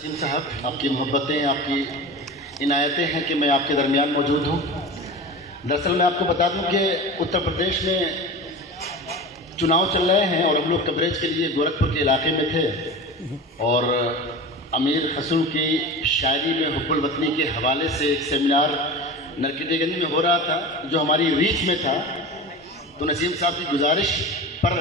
नसीम साहब, आपकी मोहब्बतें, आपकी इनायतें हैं कि मैं आपके दरमियान मौजूद हूँ। दरअसल मैं आपको बता दूँ कि उत्तर प्रदेश में चुनाव चल रहे हैं और हम लोग कवरेज के लिए गोरखपुर के इलाके में थे और अमीर खसरू की शायरी में हुब्बुल वतनी के हवाले से एक सेमिनार नरकटियागंज में हो रहा था जो हमारी रीच में था। तो नसीम साहब की गुजारिश पर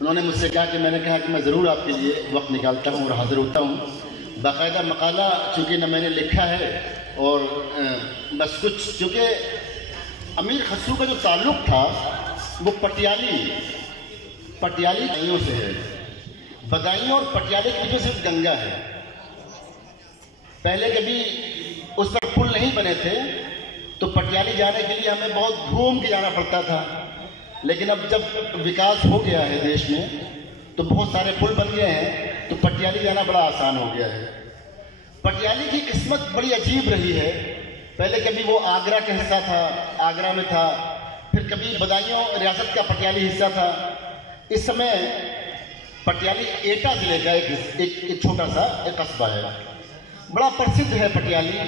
उन्होंने मुझसे कहा कि मैंने कहा कि मैं ज़रूर आपके लिए वक्त निकालता हूँ और हाज़िर होता हूँ। बाकायदा मकाला चूँकि न मैंने लिखा है और बस कुछ, चूँकि अमीर खसरू का जो ताल्लुक़ था वो पटियाली गायों से है। बदायूं और पटियाले की जो सिर्फ गंगा है। पहले कभी उस पर पुल नहीं बने थे तो पटियाली जाने के लिए हमें बहुत घूम के जाना पड़ता था, लेकिन अब जब विकास हो गया है देश में तो बहुत सारे पुल बन गए हैं तो पटियाली जाना बड़ा आसान हो गया है। पटियाली की किस्मत बड़ी अजीब रही है। पहले कभी वो आगरा का हिस्सा था, आगरा में था, फिर कभी बदायूं रियासत का पटियाली हिस्सा था। इस समय पटियाली एटा जिले का एक छोटा सा एक कस्बा है, बड़ा प्रसिद्ध है पटियाली।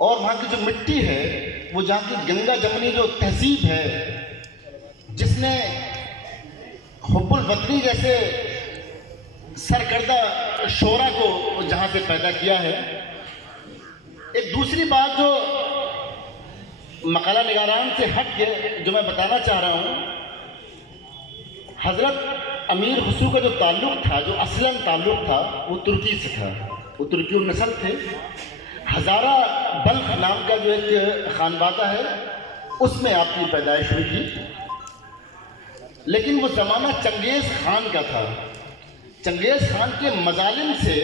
और वहाँ की जो मिट्टी है, वो जहाँ की गंगा जमनी जो तहजीब है, जिसने हुब्बुल वतनी जैसे सरकर्दा शोरा को जहाँ से पैदा किया है। एक दूसरी बात जो मकाला निगारान से हट के जो मैं बताना चाह रहा हूँ, हज़रत अमीर खसरू का जो ताल्लुक़ था, जो असलन ताल्लुक़ था, वो तुर्की से था। वो तुर्की नस्ल थे। हज़ारा बल्ख नाम का जो एक खानवादा है, उसमें आपकी पैदाइश हुई थी। लेकिन वो ज़माना चंगेज़ खान का था। चंगेज़ खान के मजालिम से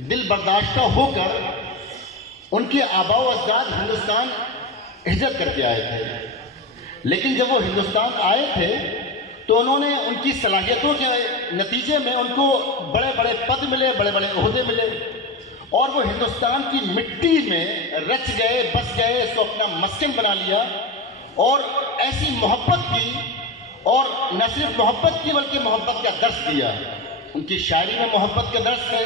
दिल बर्दाश्ता होकर उनके आबा व अजदाद हिंदुस्तान हिजरत करके आए थे। लेकिन जब वो हिंदुस्तान आए थे तो उन्होंने उनकी सलाहियतों के नतीजे में उनको बड़े बड़े पद मिले, बड़े बड़े ओहदे मिले और वो हिंदुस्तान की मिट्टी में रच गए, बस गए, इसको अपना मस्कन बना लिया और ऐसी मोहब्बत की, और न सिर्फ मोहब्बत की बल्कि मोहब्बत का दर्स दिया। उनकी शायरी में मोहब्बत का दर्स है,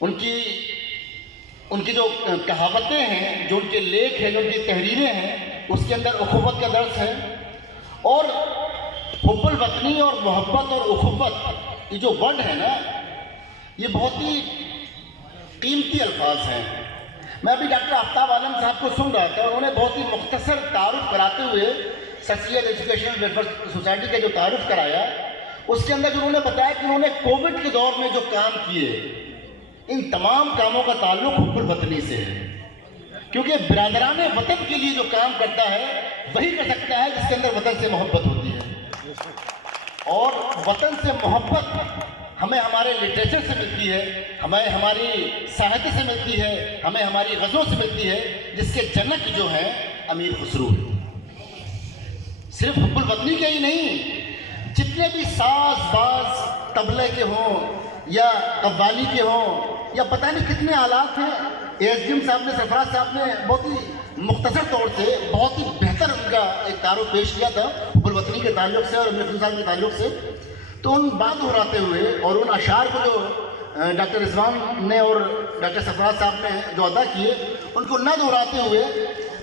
उनकी जो कहावतें हैं, जो उनके लेख हैं, जो उनकी तहरीरें हैं, उसके अंदर उखुवत का दर्स है। और हुब्बुल वतनी और मोहब्बत और उखुवत, ये जो वर्ड है ना, ये बहुत ही कीमती अल्फाज हैं। मैं अभी डॉक्टर आफ्ताब आलम साहब को सुन रहा था और उन्होंने बहुत ही मुख्तसर तारुफ कराते हुए सैयद एजुकेशनल वेलफेयर सोसाइटी का जो तारुफ कराया, उसके अंदर जो उन्होंने बताया कि उन्होंने कोविड के दौर में जो काम किए, इन तमाम कामों का ताल्लुक हुब्बुल वतनी से है। क्योंकि बिरादराने वतन के लिए जो काम करता है वही कर सकता है जिसके अंदर वतन से मोहब्बत होती है। और वतन से मोहब्बत हमें हमारे लिटरेचर से मिलती है, हमें हमारी साहित्य से मिलती है, हमें हमारी गज़लों से मिलती है, जिसके जनक जो है अमीर खसरू है। सिर्फ हुब्बुल वतनी के ही नहीं, जितने भी साज बाज तबले के हों या कव्वाली के हों या पता नहीं कितने आलात हैं, एएसडीएम साहब ने, सरफराज साहब ने बहुत ही मुख्तसर तौर से बहुत ही बेहतर उनका एक तारुफ पेश किया था हुब्बुल वतनी के ताल्लुक से और अमीर खसरू साहब के ताल्लुक से। तो उन बात दोहराते हुए और उन अशार को जो डॉक्टर रिजवान ने और डॉक्टर सरफराज साहब ने जो अदा किए, उनको न दोहराते हुए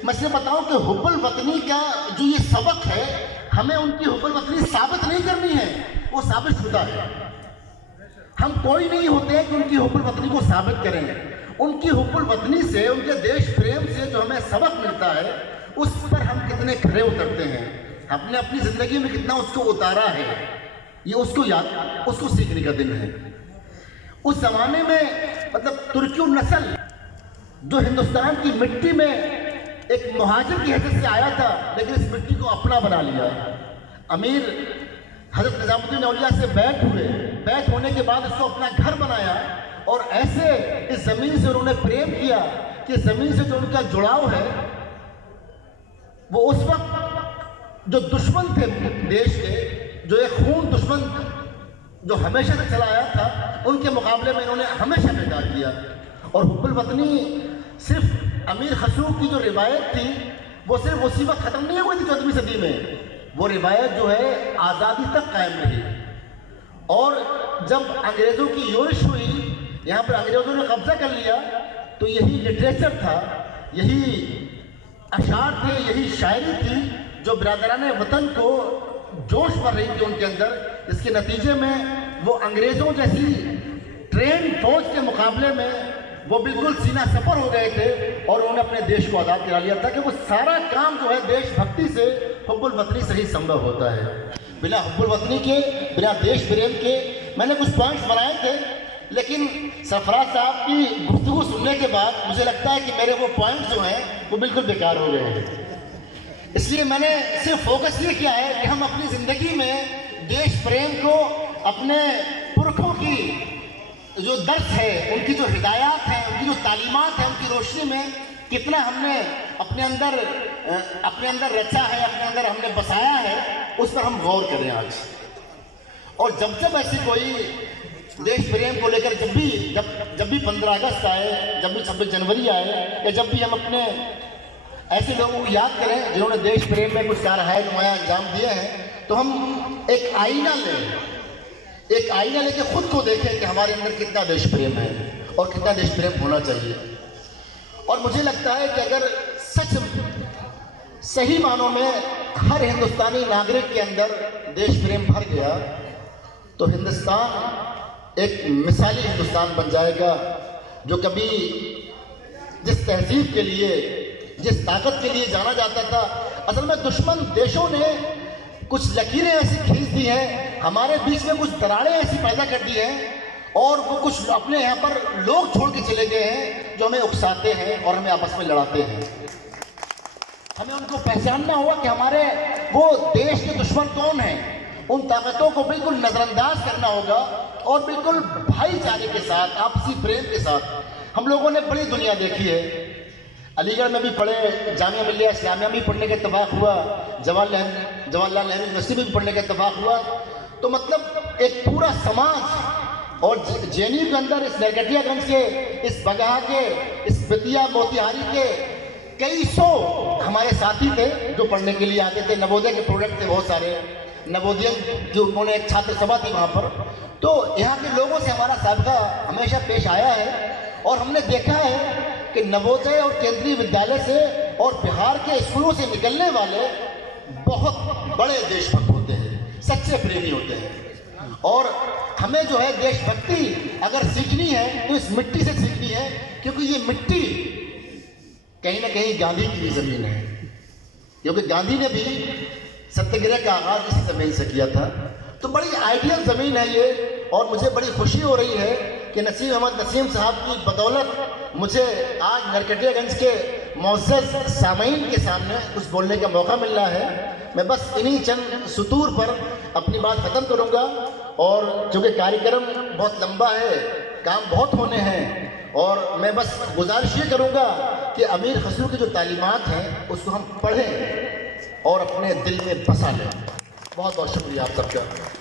मैं सिर्फ बताऊं कि हुब्बुल वतनी का जो ये सबक है, हमें उनकी हुब्बुल वतनी साबित नहीं करनी है, वो साबित शुदा है। हम कोई नहीं होते हैं कि उनकी हुब्बुल वतनी को साबित करें। उनकी हुब्बुल वतनी से, उनके देश प्रेम से जो हमें सबक मिलता है, उस पर हम कितने खरे उतरते हैं, हमने अपनी ज़िंदगी में कितना उसको उतारा है, ये उसको सीखने का दिन है। उस ज़माने में मतलब तुर्की नस्ल जो हिंदुस्तान की मिट्टी में एक मुहाजिर की हैसियत से आया था, लेकिन इस मिट्टी को अपना बना लिया। अमीर हज़रत निज़ामुद्दीन औलिया से बैठ हुए, बैठ होने के बाद इसको अपना घर बनाया और ऐसे इस ज़मीन से उन्होंने प्रेम किया कि ज़मीन से जो उनका जुड़ाव है, वो उस वक्त जो दुश्मन थे देश के, जो एक खून दुश्मन जो हमेशा से चला आया था, उनके मुकाबले में इन्होंने हमेशा किरदार किया। और हुब्बुल वतनी सिर्फ अमीर खसरू की जो रिवायत थी, वो सिर्फ उसी वक्त ख़त्म नहीं हुई थी 14वीं सदी में, वो रिवायत जो है आज़ादी तक कायम रही। और जब अंग्रेज़ों की योरिश हुई यहाँ पर अंग्रेजों ने कब्जा कर लिया तो यही लिटरेचर था, यही अशार थे, यही शायरी थी जो बिरादराने वतन को जोश भर रही थी उनके अंदर। इसके नतीजे में वो अंग्रेज़ों जैसी ट्रेन फौज के मुकाबले में वो बिल्कुल सीना सफर हो गए थे और उन्होंने अपने देश को आज़ाद करा लिया था कि वो सारा काम जो है देशभक्ति से, हुब्बुल वतनी से ही संभव होता है। बिना हुब्बुल वतनी के, बिना देश प्रेम के, मैंने कुछ पॉइंट्स बनाए थे लेकिन सरफराज साहब की गुफ्तगू सुनने के बाद मुझे लगता है कि मेरे वो पॉइंट्स जो हैं वो बिल्कुल बेकार हो गए हैं। इसलिए मैंने सिर्फ फोकस ये किया है कि हम अपनी ज़िंदगी में देश प्रेम को अपने पुरखों की जो दर्स है, उनकी जो हिदायत है, उनकी जो तालीमात है, उनकी रोशनी में कितना हमने अपने अंदर रचा है, अपने अंदर हमने बसाया है, उस पर हम गौर करें आज। और जब ऐसी कोई देश प्रेम को लेकर जब भी 15 अगस्त आए, जब भी 26 जनवरी आए, या जब भी हम अपने ऐसे लोगों को याद करें जिन्होंने देश प्रेम में कुछ कारहाय नुमाया अंजाम दिए हैं, तो हम एक आईना लेके खुद को देखें कि हमारे अंदर कितना देश प्रेम है और कितना देश प्रेम होना चाहिए। और मुझे लगता है कि अगर सही मानों में हर हिंदुस्तानी नागरिक के अंदर देश प्रेम भर गया तो हिंदुस्तान एक मिसाली हिंदुस्तान बन जाएगा, जो कभी जिस तहजीब के लिए, जिस ताकत के लिए जाना जाता था, असल में दुश्मन देशों ने कुछ लकीरें ऐसी खींच दी हैं, हमारे बीच में कुछ दरारें ऐसी पैदा कर दी हैं और वो कुछ अपने यहाँ पर लोग छोड़ के चले गए हैं जो हमें उकसाते हैं और हमें आपस में लड़ाते हैं। हमें उनको पहचानना होगा कि हमारे वो देश के दुश्मन कौन हैं, उन ताकतों को बिल्कुल नज़रअंदाज करना होगा और बिल्कुल भाईचारे के साथ, आपसी प्रेम के साथ। हम लोगों ने बड़ी दुनिया देखी है, अलीगढ़ में भी पढ़े, जामिया मिल्लिया इस्लामिया में भी पढ़ने का इत्तेफाक हुआ, जवाहरलाल नेहरू यूनिवर्सिटी में भी पढ़ने का इत्तेफाक हुआ। तो मतलब एक पूरा समाज, और जेएनयू के अंदर इस नरकटियागंज के, इस बगहा के, इस बेतिया मोतिहारी के कई सौ हमारे साथी थे जो पढ़ने के लिए आते थे। नवोदय के प्रोडक्ट थे बहुत सारे, नवोदय जो उन्होंने एक छात्र सभा थी वहाँ पर। तो यहाँ के लोगों से हमारा साबिका हमेशा पेश आया है और हमने देखा है कि नवोदय और केंद्रीय विद्यालय से और बिहार के स्कूलों से निकलने वाले बहुत बड़े देशभक्त होते हैं, सच्चे प्रेमी होते हैं। और हमें जो है देशभक्ति अगर सीखनी है तो इस मिट्टी से सीखनी है, क्योंकि ये मिट्टी कहीं ना कहीं गांधी की भी ज़मीन है, क्योंकि गांधी ने भी सत्याग्रह का आगाज़ इसी ज़मीन से किया था। तो बड़ी आइडियल ज़मीन है ये, और मुझे बड़ी खुशी हो रही है कि नसीम अहमद नसीम साहब की बदौलत मुझे आज नरकटियागंज के मुअज़्ज़ज़ सामईन के सामने कुछ बोलने का मौका मिल रहा है। मैं बस इन्हीं चंद सुतूर पर अपनी बात ख़त्म करूँगा, और चूँकि कार्यक्रम बहुत लंबा है, काम बहुत होने हैं, और मैं बस गुजारिश ये करूँगा कि अमीर खसरू की जो तालीमात हैं उसको हम पढ़ें और अपने दिल में बसा लें। बहुत बहुत शुक्रिया आप सबका।